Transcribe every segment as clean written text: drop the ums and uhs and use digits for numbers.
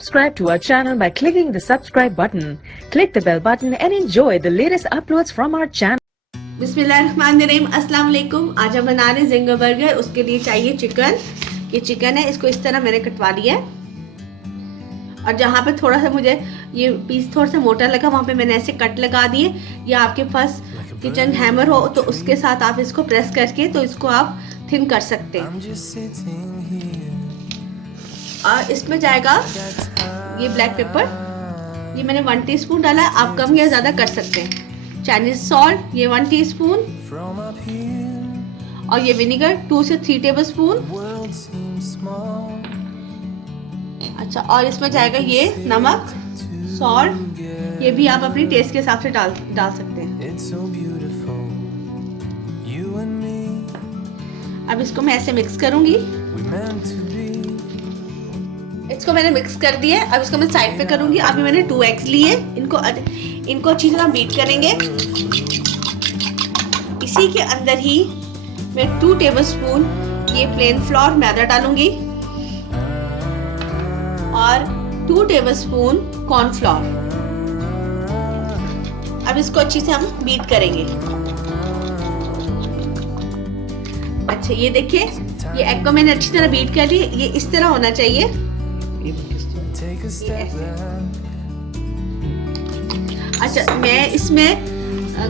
Subscribe to our channel by clicking the subscribe button. Click the bell button and enjoy the latest uploads from our channel. बिस्मिल्लाहिर्रहमानिर्रहीम, अस्सलाम वालेकुम। आज हम बना रहे हैं जिंगर बर्गर। उसके लिए चाहिए चिकन। ये चिकन है, इसको इस तरह मैंने कटवा लिया है और जहाँ पे थोड़ा सा मुझे ये पीस थोड़ा सा मोटा लगा वहाँ पे मैंने ऐसे कट लगा दिए। या आपके पास किचन हैमर हो तो उसके साथ आप इसको प्रेस करके तो इसको आप थिन कर सकते हैं। और इसमें जाएगा ये ब्लैक पेपर, ये मैंने 1 टीस्पून डाला है, आप कम या ज़्यादा कर सकते हैं। चाइनीज सॉल्ट ये 1 टीस्पून और ये विनेगर 2 से 3 टेबलस्पून। अच्छा, और इसमें जाएगा ये नमक, सॉल्ट, ये भी आप अपनी टेस्ट के हिसाब से डाल सकते हैं। अब इसको मैं ऐसे मिक्स करूंगी। इसको मैंने मिक्स कर दिया है, अब इसको मैं साइड पे करूंगी। अभी मैंने 2 एग्स लिए, इनको अच्छी तरह बीट करेंगे। इसी के अंदर ही मैं 2 टेबलस्पून ये प्लेन फ्लोर मैदा डालूंगी और 2 टेबलस्पून कॉर्नफ्लोर। अब इसको अच्छी से हम बीट करेंगे। अच्छा, ये देखिए, ये एग को मैंने अच्छी तरह बीट कर ली। ये इस तरह होना चाहिए। अच्छा, मैं इसमें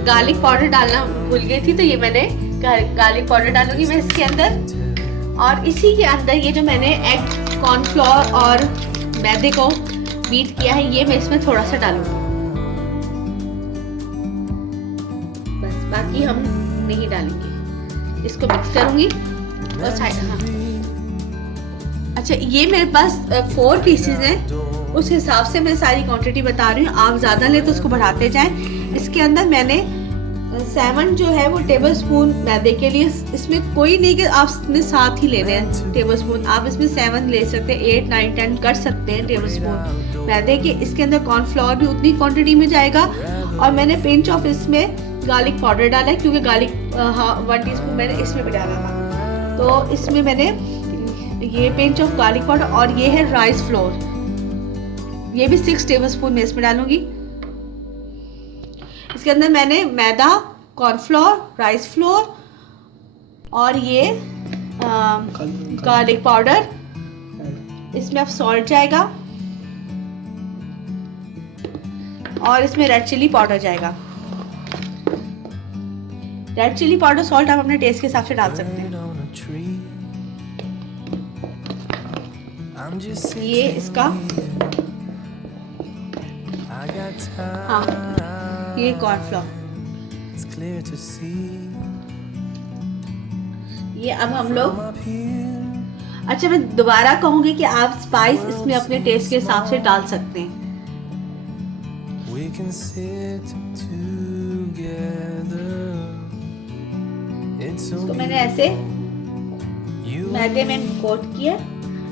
गार्लिक पाउडर डालना भूल गई थी, तो ये मैंने गार्लिक पाउडर डालूंगी मैं इसके अंदर। और इसी के अंदर ये जो मैंने एग, कॉर्नफ्लोर और मैदे को बीट किया है, ये मैं इसमें थोड़ा सा डालूंगी। बस, बाकी हम नहीं डालेंगे। इसको मिक्स करूंगी और साइड। हाँ, अच्छा, ये मेरे पास 4 पीसेज हैं, उस हिसाब से मैं सारी क्वांटिटी बता रही हूँ। आप ज़्यादा ले तो उसको बढ़ाते जाएं। इसके अंदर मैंने 7 जो है वो टेबलस्पून मैदे के लिए, इसमें कोई नहीं कि आपने 7 ही लेने हैं टेबलस्पून, आप इसमें 7 ले सकते हैं, 8, 9, 10 कर सकते हैं टेबलस्पून मैदे के। इसके अंदर कॉर्नफ्लोर भी उतनी क्वांटिटी में जाएगा। और मैंने पिंच ऑफ इसमें गार्लिक पाउडर डाला है, क्योंकि गार्लिक 1 टीस्पून मैंने इसमें भी डाला था, तो इसमें मैंने ये पिंच ऑफ गार्लिक पाउडर। और ये है राइस फ्लोर, ये भी 6 टेबलस्पून मैं इसमें डालूंगी। इसके अंदर मैंने मैदा, कॉर्नफ्लोर, राइस फ्लोर और ये गार्लिक पाउडर। इसमें अब सॉल्ट जाएगा और इसमें रेड चिली पाउडर जाएगा। रेड चिली पाउडर, सॉल्ट आप अपने टेस्ट के हिसाब से डाल सकते हैं। ये इसका, हाँ, ये कॉर्नफ्लोर। ये अब हम लोग, अच्छा, मैं दोबारा कहूंगी कि आप स्पाइस इसमें अपने टेस्ट के हिसाब से डाल सकते हैं। इसको मैंने ऐसे मैदे में कोट किया,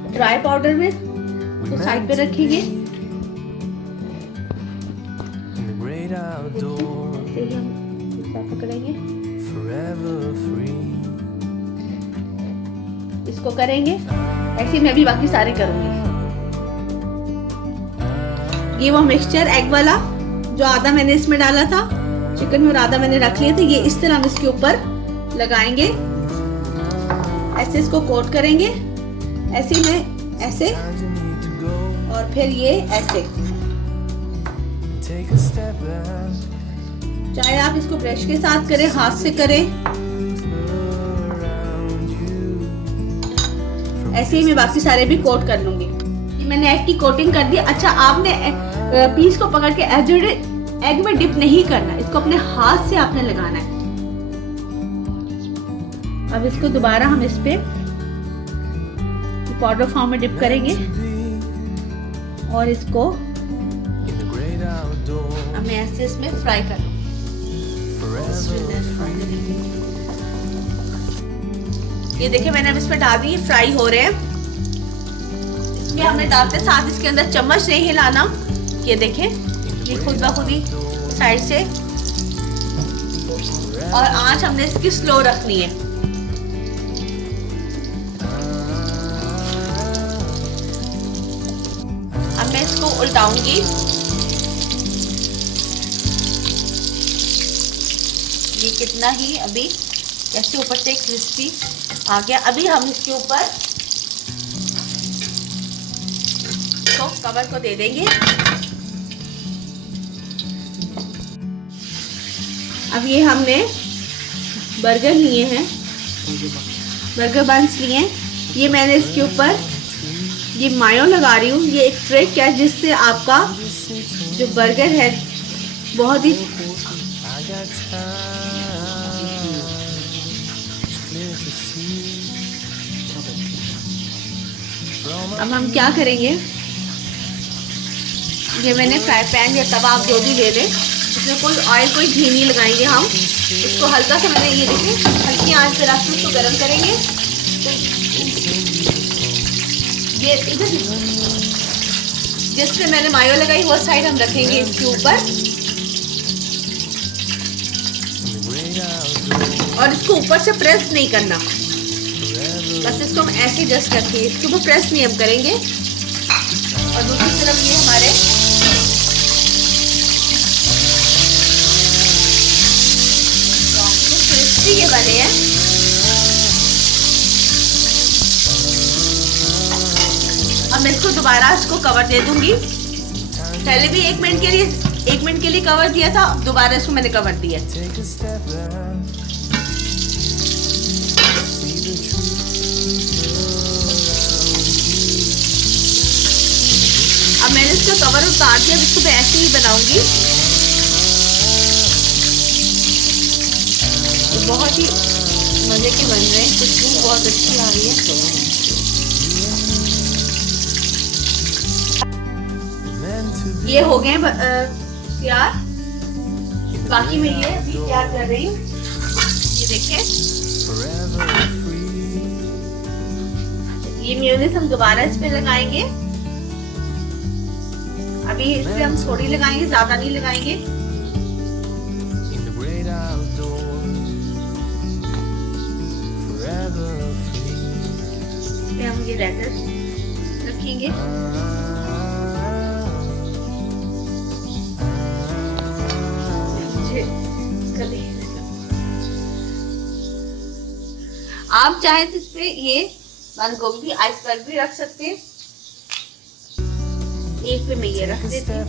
ड्राई पाउडर में, तो साइड पे रखेंगे। ऐसे ही हम पकड़ेंगे, इसको करेंगे ऐसे। मैं भी बाकी सारे करूंगी। ये वो मिक्सचर एग वाला जो आधा मैंने इसमें डाला था चिकन में और आधा मैंने रख लिया था, ये इस तरह हम इसके ऊपर लगाएंगे। ऐसे इसको कोट करेंगे, ऐसे में ऐसे, और फिर ये ऐसे। चाहे आप इसको ब्रश के साथ करें, हाथ से करें, ऐसे ही मैं बाकी सारे भी कोट कर लूंगी। मैंने एग की कोटिंग कर दी। अच्छा, आपने पीस को पकड़ के एग में डिप नहीं करना, इसको अपने हाथ से आपने लगाना है। अब इसको दोबारा हम इस पे पाउडर फॉर्म में डिप करेंगे और इसको हमें ऐसे इसमें फ्राई कर। ये देखिए, मैंने अब इसमें डाल दी, फ्राई हो रहे हैं। इसमें हमने डालते साथ इसके अंदर चम्मच नहीं हिलाना। ये देखें, ये खुद ब खुद ही साइड से, और आंच हमने इसकी स्लो रखनी है। मैं इसको उल्टाऊंगी। ये कितना ही अभी कैसे ऊपर से क्रिस्पी आ गया। अभी हम इसके ऊपर तो कवर को दे देंगे। अब ये हमने बर्गर लिए हैं, बर्गर बंस लिए हैं। ये मैंने इसके ऊपर ये मायो लगा रही हूँ। ये एक ट्रिक है जिससे आपका जो बर्गर है बहुत ही अब हम क्या करेंगे, ये मैंने फ्राई पैन या तवा आप जो भी ले लें, इसमें कोई ऑयल कोई घी नहीं लगाएंगे। हम इसको हल्का सा मैंने ये देखिए हल्की आंच पे रख के उसको गर्म करेंगे। तो ये इधर जिस पे मैंने मायो लगाई वो साइड हम रखेंगे इसके ऊपर और इसको ऊपर से प्रेस नहीं करना, बस इसको हम ऐसे जस्ट रखेंगे, इसके ऊपर प्रेस नहीं हम करेंगे। और दूसरी तरफ ये हमारे क्रिस्पी ये बने हैं। अब मैं इसको दोबारा इसको कवर दे दूंगी। पहले भी 1 मिनट के लिए कवर दिया था, दोबारा इसको मैंने कवर दिया। अब मैंने इसका कवर उतार दिया, इसको मैं ऐसे ही बनाऊंगी। तो बहुत ही मजे के बन रहे हैं, खुशबू बहुत अच्छी आ रही है। ये हो गए तैयार। बाकी मैं ये अभी तैयार कर रही हूँ। ये देखिए ये मेयोनेज़ हम दोबारा इस पे लगाएंगे। अभी इस पे हम थोड़ी लगाएंगे, ज्यादा नहीं लगाएंगे। इस पे हम ये लेटर रखेंगे। आप चाहे तो इस पे ये बंद गोभी आइसबर्ग भी रख सकते हैं। एक पे मैं ये रख देती हूँ।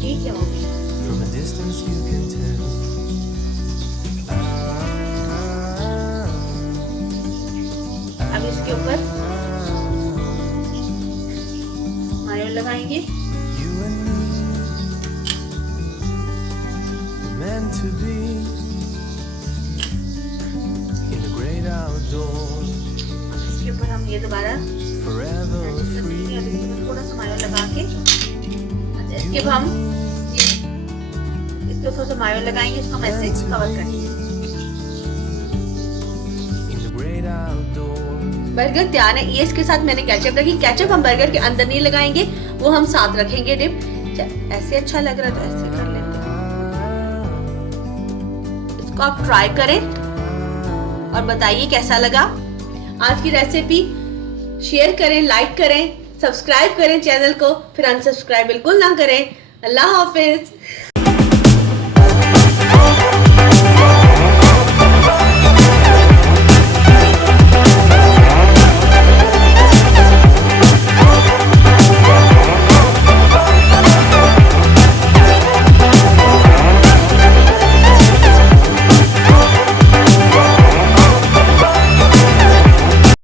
ठीक है, अब इसके ऊपर मायो लगाएंगे। इसके ऊपर हम ये दोबारा थोड़ा सा मायो लगा के, अच्छा इसके ऊपर हम इसको थोड़ा सा मायो लगाएंगे, इसको हम ऐसे कवर करेंगे। बर्गर तैयार है। ये इसके साथ मैंने केचप रखी। केचप हम बर्गर के अंदर नहीं लगाएंगे, वो हम साथ रखेंगे डिप। ऐसे अच्छा लग रहा है तो ऐसे कर लेंगे। इसको आप ट्राई करें और बताइए कैसा लगा। आज की रेसिपी शेयर करें, लाइक करें, सब्सक्राइब करें चैनल को, फिर अनसब्सक्राइब बिल्कुल ना करें। अल्लाह हाफिज।